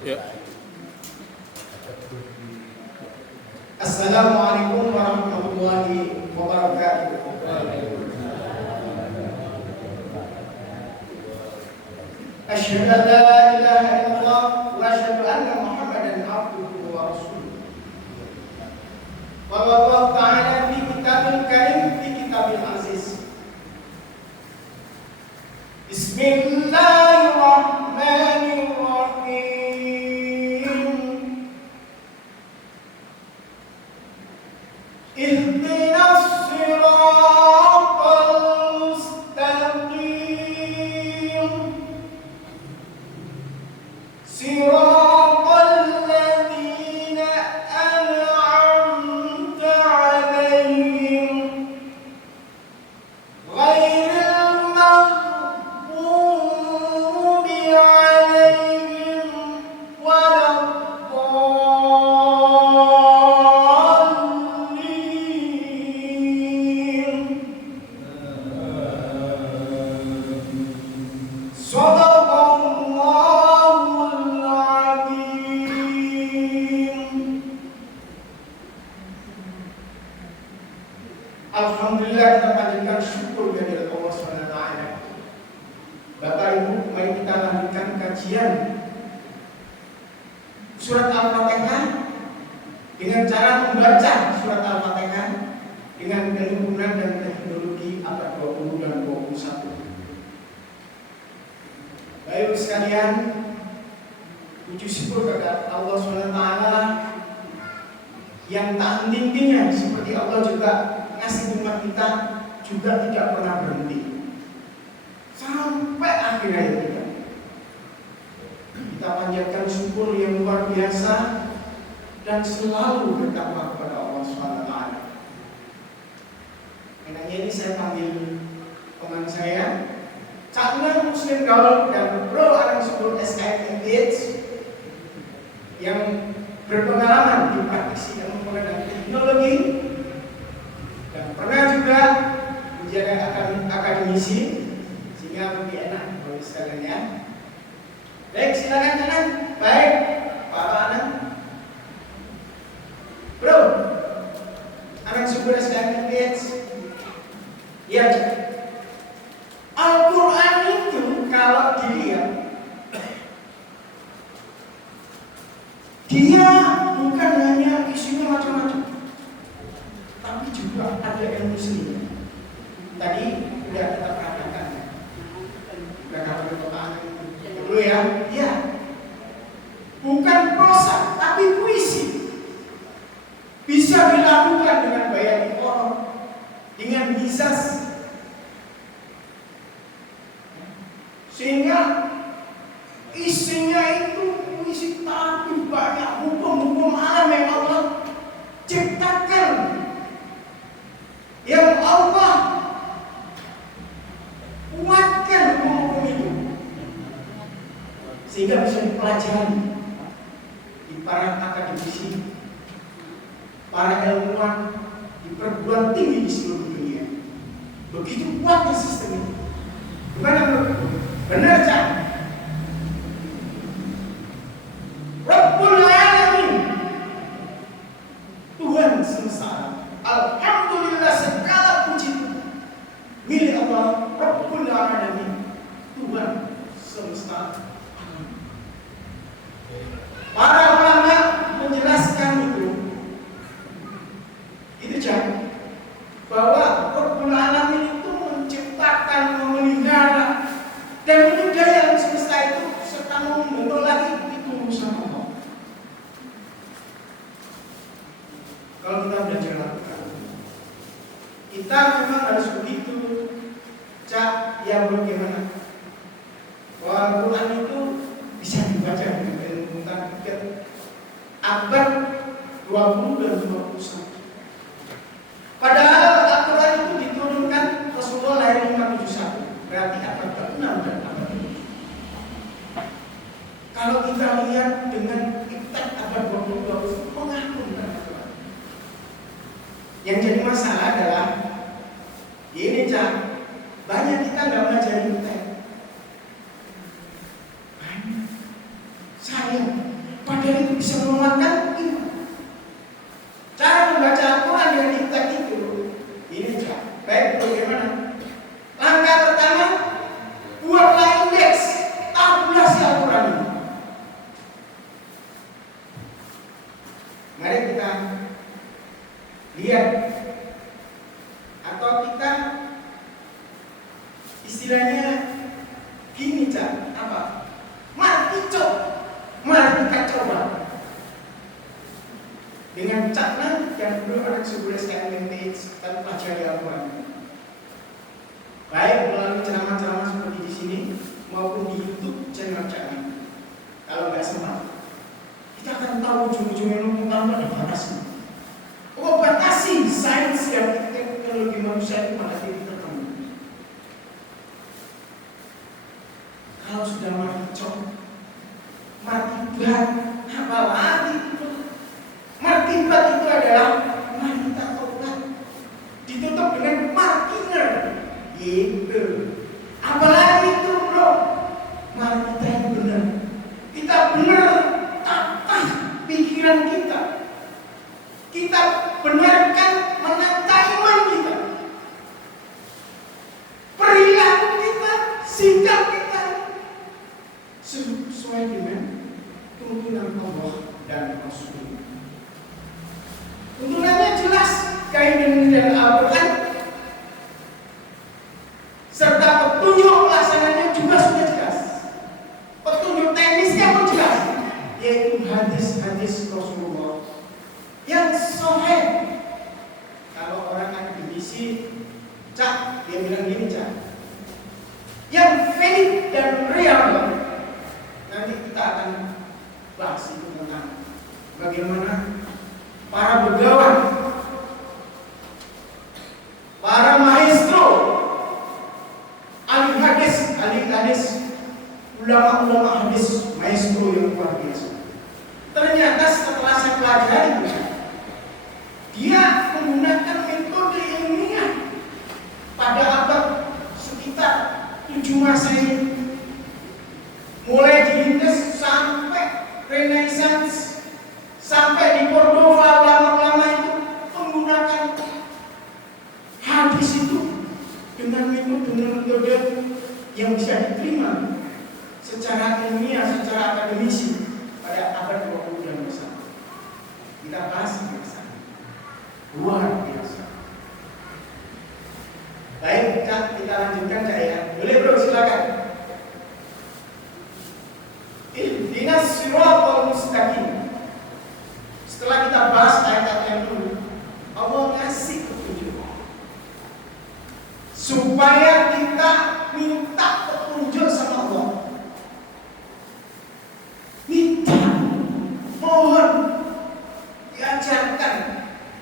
Ya. Assalamualaikum warahmatullahi wabarakatuh. Asyhadu an la ilaha illallah wa asyhadu anna Muhammadan abduhu wa rasuluh. Qala Allah Ta'ala fi kitabil karim fi kitabil aziz. Bismillahirrahmanirrahim. Ihdinas siratal mustaqim. Siratal ladzina an'amta 'alaihim ghairil maghdubi 'alaihim waladdallin. Shadaqallahul azim. Alhamdulillah, kita panjatkan syukur kehadirat Allah SWT. Bapak Ibu, mari kita lanjutkan kajian surat Al-Fatihah dengan cara membaca surat Al-Fatihah dengan kelimpunan dan teknologi abad 20 dan 21. Baik sekalian, puji syukur kepada Allah SWT yang tak henti-hentinya, seperti Allah juga ngasih nikmat kita juga tidak pernah berhenti sampai akhir hayat kita. Kita panjatkan syukur yang luar biasa dan selalu bertakwa kepada Allah SWT. Enaknya ini saya panggil teman saya, Cakna Muslim Gaul dan Bro Anak Subur SIM yang berpengalaman di praktisi ilmu pengetahuan teknologi dan pernah juga menjadi akademisi, sehingga lebih enak bagi sekalian ya. Baik, silakan kanan. Baik, Pak Anak. Bro, Anak Subur SIM. Ya, Al-Quran itu kalau dilihat, dia bukan hanya isinya macam-macam, tapi juga ada ilmu sendiri. Tadi sudah kita perhatikan, sudah kalau berdoa dulu ya, ya, bukan prosa, tapi puisi. Bisa dilakukan dengan bayar orang, dengan hisas, sehingga isinya itu puisi, tapi banyak hukum-hukum alam yang Allah ciptakan, yang Allah kuatkan hukum-hukum itu, sehingga bisa dipelajari di para akademisi, para ilmuwan di perguruan tinggi di seluruh dunia. Begitu kuatnya sistem itu. Gimana bro? Benar kan? Rabbul Alamin, Tuhan semesta alam. Alhamdulillah, segala puji milik Allah. Rabbul Alamin, Tuhan semesta alam. Para ulama menjelaskan itu jangan, bahwa Rabbul Alamin itu menciptakan, memelihara dan menyudai alam semesta itu serta membentuk lagi, itu urusan Allah. Kalau kita belajar lakukan, kita memang harus begitu. Cak, ya bagaimana? Bahwa Al-Quran itu bisa dibaca dengan ilmu tafsir abad 20 dan 21. Padahal Al-Quran itu diturunkan Rasulullah lahir 571, berarti abad ke-6 dan abad ke-7. Kalau kita lihat dengan kitab abad 20 mengagumkan Al-Quran. Yang jadi masalah adalah ini, Cak, banyak kita nggak belajar teks. Banyak. Sayang. mengamalkan iman. Cara membaca Al-Quran dengan diktat itu, ini baik bagaimana? Langkah pertama, buatlah indeks tabulasi Al-Quran ini. Mari kita lihat, atau kita istilahnya gini apa? Mari kita coba dengan cara yang dulu anak sebuah SKMT dan pelajari Al-Quran, baik melalui ceramah-ceramah seperti di sini maupun di YouTube channel kami. Kalau nggak sempat, kita akan tahu ujung-ujungnya tentang ada batasi. Batasi sains dan teknologi manusia itu malah tidak tertemu. Kalau sudah martibat, apa lagi itu? Martibat itu adalah mari kita tobat, ditutup dengan martiner, gitu. Apalagi itu bro, mari kita yang benar, kita benar tatah pikiran kita benarkan menata iman kita, perilaku kita, sikap kita sesuai dengan tuntunan Allah dan Rasul. Tuntunannya jelas, kaitan dengan Al-Quran serta petunjuk pelaksananya juga sudah jelas. Petunjuk teknisnya pun jelas, yaitu hadis-hadis Rasulullah yang sahih. Kalau orang akademisi, dia bilang gini, yang valid dan real. Nanti kita akan bahas itu tentang bagaimana para begawan, para maestro, ahli hadis, ulama-ulama hadis, maestro yang luar biasa. Ternyata setelah saya pelajari, dia menggunakan metode ilmiah pada abad sekitar 7 Masehi, mulai dirintis sampai Renaissance, sampai di Cordova ulama-ulama itu menggunakan hadis itu dengan metode yang bisa diterima secara ilmiah, secara akademisi pada abad 20 dan bersama. Kita bahas bersama. Luar biasa. Baik, kita lanjutkan ya. Boleh bro, silakan. Ihdinas siratal mustaqim. Setelah kita bahas ayat yang dulu, Allah ngasih petunjuk supaya kita minta petunjuk sama Allah. Minta, mohon diajarkan.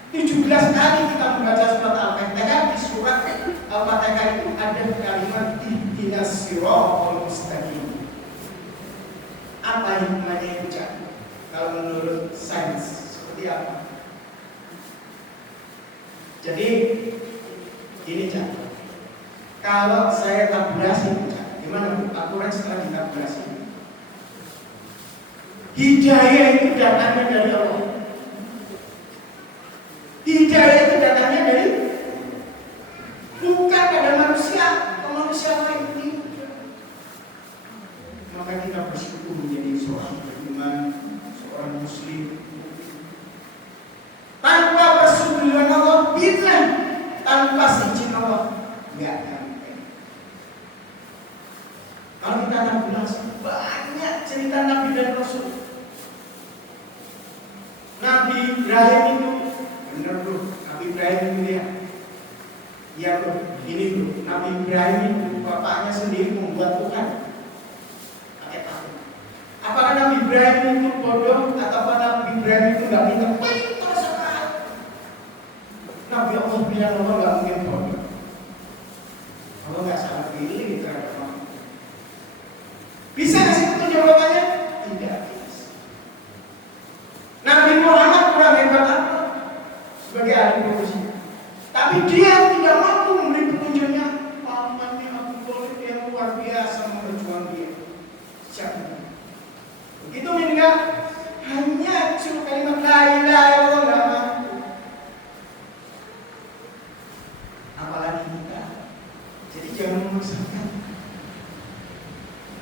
17 kali kita membaca surat Al-Fatihah. Di surat Al-Fatihah itu ada kalimat ihdinas siratal mustaqim. Apa hikmahnya itu, kalau menurut sains seperti apa? Jadi gini, kalau saya tabulasi, gimana Al-Quran setelah ditabulasi? Hidayah itu datangnya dari Allah. Hidayah itu datangnya dari bukan pada manusia atau manusia lain. Maka kita bersyukur menjadi seorang beriman, seorang muslim. Tanpa persetujuan Allah, bila tanpa izin Allah, nggak nyampe. Kalau kita akan bilang banyak cerita Nabi dan Rasul. Nabi Ibrahim itu benar bro, Nabi Ibrahim itu ya. Iya bro, ini bro, Nabi Ibrahim itu bapaknya sendiri membuat Tuhan. Apakah Nabi Ibrahim itu bodoh atau Nabi Ibrahim itu nggak pintar? Pintar sekali. Nabi Allah bilang Allah nggak mungkin bodoh. Allah nggak salah pilih terhadap Allah. Bisa nggak sih itu jawabannya? Tidak bisa. Nabi Muhammad kurang hebat apa? Sebagai ahli profesi. Tapi dia tidak mampu memberi petunjuknya. Pamannya Abu Thalib yang luar biasa memperjuangkan dia. Siapa? Begitu meninggal, hanya cuma kalimat la ilaha illallah nggak mampu. Apalagi kita. Jadi jangan memaksakan.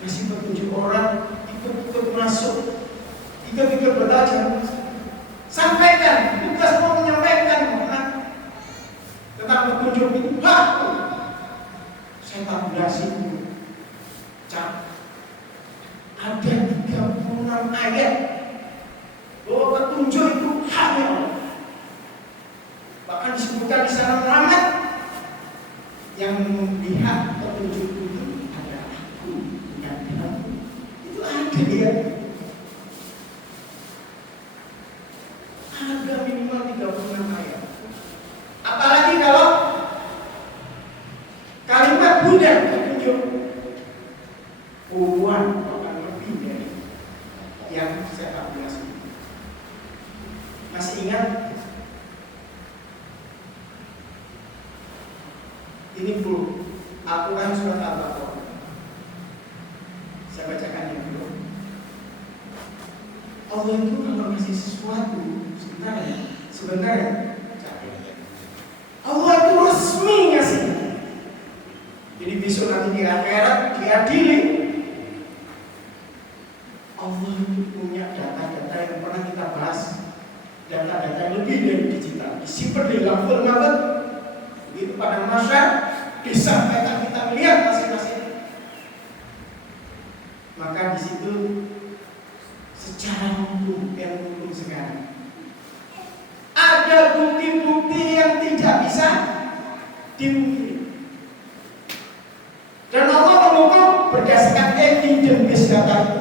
Kasih petunjuk orang, ikut masuk, ikut belajar. Sampaikan, tugas mau menyampaikan tentang petunjuk itu. Saya tabulasi dulu. Ada 36 ayat bahwa petunjuk itu haknya Allah. Bahkan disebutkan di sana Muhammad yang melihat petunjuk itu adalah aku, bukan kamu. Itu ada dia. Ada minimal 36 ayat. Apalagi kalau kalimat Buddha petunjuk puluhan bahkan lebih dari yang saya tabulasi. Masih ingat? Ini dulu Al-Quran surat Al-Baqarah. Saya bacakan yang dulu. Allah itu kalau ngasih sesuatu sebentar ya. Allah itu resmi ngasih. Jadi besok nanti di akhirat diadili. Allah itu punya data-data yang pernah kita bahas. Data-data yang lebih dari digital. Disimpan di lafal mahfuz. Begitu pada masa disampaikan kita melihat masing-masing. Maka di situ secara hukum yang hukum sekarang ada bukti-bukti yang tidak bisa dibuktikan. Dan Allah menghukum berdasarkan evidence based data itu.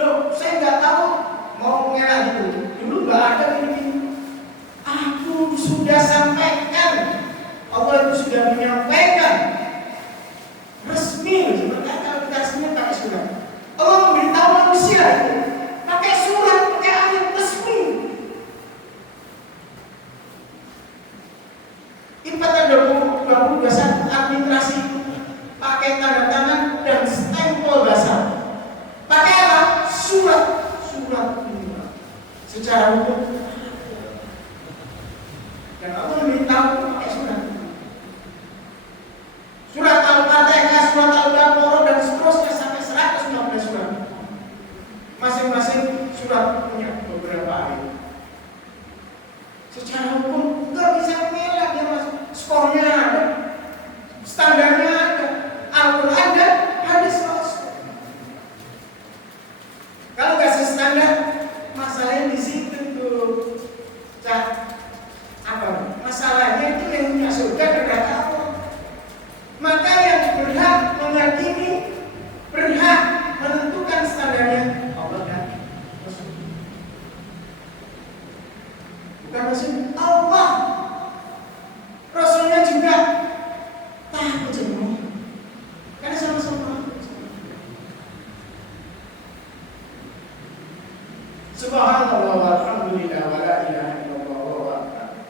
Loh, saya nggak tahu mau mengelak itu. Dulu nggak ada ini. Aku sudah sampaikan. Allah itu sudah menyampaikan resmi. Sebenarnya kalau kita resmi pakai surat. Allah memberitahu manusia itu pakai surat, pakai ayat resmi. Ibarat ada 21 administrasi pakai tanda tangan dan stempel dasar. Pakai apa? Surat ini. Secara hukum. Dan Allah memberitahu pakai surat. Surat Al-Fatihah, surat Al-Baqarah dan seterusnya sampai 115 surat. Masing-masing surat punya beberapa ayat. Secara hukum nggak bisa mengelak dia masuk. Skornya ada, standarnya ada, Al-Quran ada, hadis masuk. Kalau nggak standar, masalahnya di situ tuh. Masalahnya itu yang punya surga neraka Allah. Maka yang berhak meyakini, berhak menentukan standarnya Allah dan Rasul. Bukan Rasul, Allah. Rasulnya juga takut sama karena sama-sama. Subhanallah walhamdulillah wa la ilaha illallah wallahu akbar.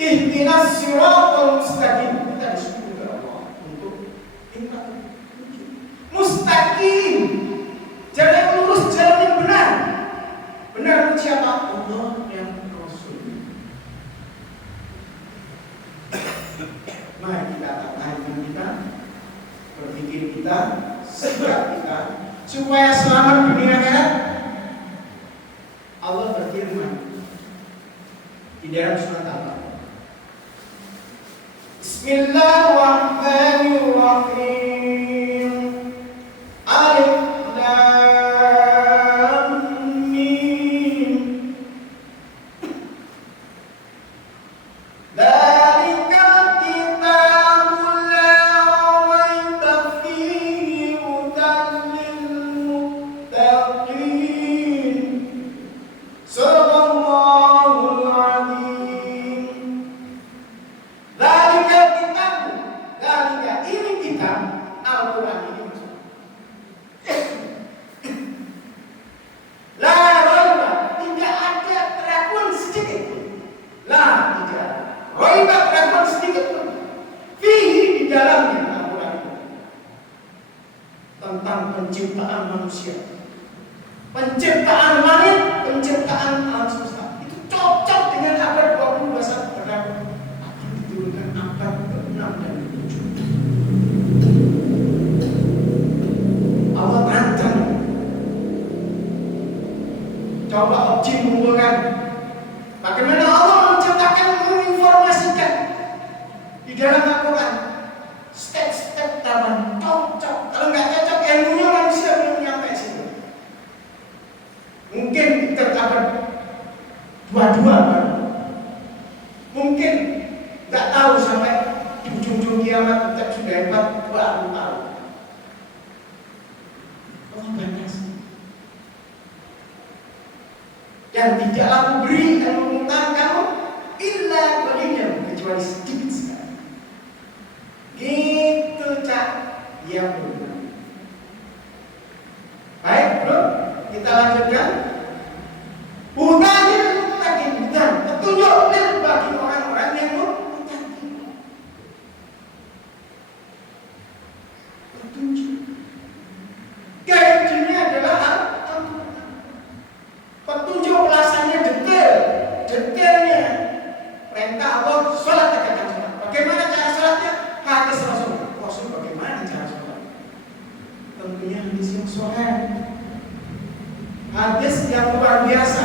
Ihdinas siratal mustaqim. Kita disuruh oleh Allah untuk minta petunjuk. Mustaqim. Jalan yang lurus, jalan yang benar. Benar untuk siapa? Allah yang Rasul. Mari kita tahan kita, berpikir kita, segera kita, supaya selamat dunia akhirat. Allah berfirman di dalam surat Al-Baqarah. Bismillahirrahmanirrahim. Alif Lam Mim. Dzalikal kitabul la raiba fihi hudan lil muttaqin. Sadaqallahul adzim. Dzalika ini kitab Al-Quran ini. La raiba, tidak ada keraguan sedikit pun. La tidak raiba, keraguan sedikit pun. Fihi, di dalamnya Al-Quran itu tentang penciptaan manusia. penciptaan langit, penciptaan alam semesta. Itu cocok dengan abad 20 pada akan diturunkan abad ke-6 dan ke-7. Allah tantang. Coba objek mengumpulkan bagaimana Allah menciptakan, menginformasikan di dalam Al-Quran step-step taman cocok. Kalau nggak cocok, ilmunya manusia belum nyampe situ. Mungkin kita abad 22 mungkin nggak tahu sampai di ujung-ujung kiamat kita sudah hebat 20 tahun. Allah batasi. Dan tidaklah aku beri dan mengumumkan kamu illa qalilan, kecuali sedikit sekali. Gitu Cak. Ya benar. Baik bro, kita lanjutkan. Hudanil muttaqin, hudan, petunjuk bagi orang-orang yang muttaqin. Petunjuk. Guide-nya adalah petunjuk pelaksanaannya detailnya. Perintah Allah, sholat tegakkan sholat. Bagaimana cara sholatnya? Hadis Rasul bagaimana cara sholat? Tentunya hadis yang sahih, hadis yang luar biasa,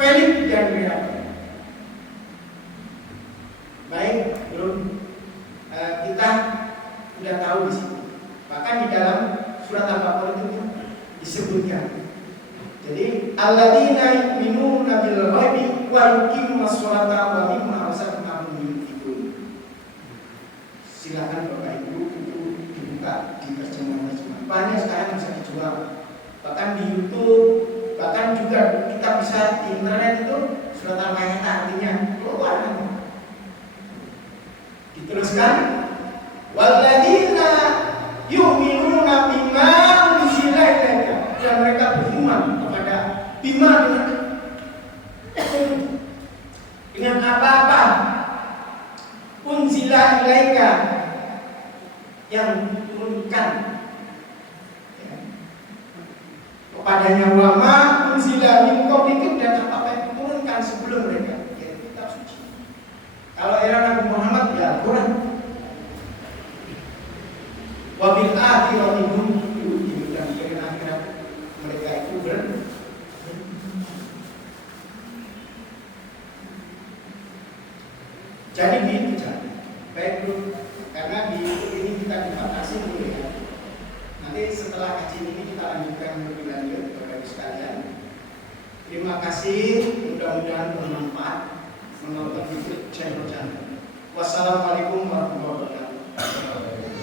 valid dan real. Baik, belum kita sudah tahu di sini. Bahkan di dalam surat Al-Baqarah itu disebutkan. Jadi alladzina yu'minuna bil ghaibi wa yuqimunas sholata wa mimma razaqnahum yunfiqun. Silakan Bapak Ibu itu dibuka di terjemahan. Banyak sekarang bisa dijual. Bahkan di YouTube, bahkan juga kita bisa di internet itu surat Al-Baqarah artinya keluar nanti. Diteruskan walladzina yu'minuna bima unzila ilaika, yang mereka beriman kepada bima dengan apa-apa unzila ilaika yang diturunkan kepadanya, wama unzila min qablika, dan apa yang diturunkan sebelum mereka, yaitu kitab suci. Kalau era Nabi Muhammad ya Al-Quran. Wabil akhirati hum yuqinun, dan di akhirat mereka itu jadi begitu cara. Baik dulu, karena di ini kita dibatasi dulu ya. Nanti setelah kajian ini kita lanjutkan lebih lanjut Bapak Ibu sekalian. Terima kasih, mudah-mudahan bermanfaat menonton video channel. Wassalamualaikum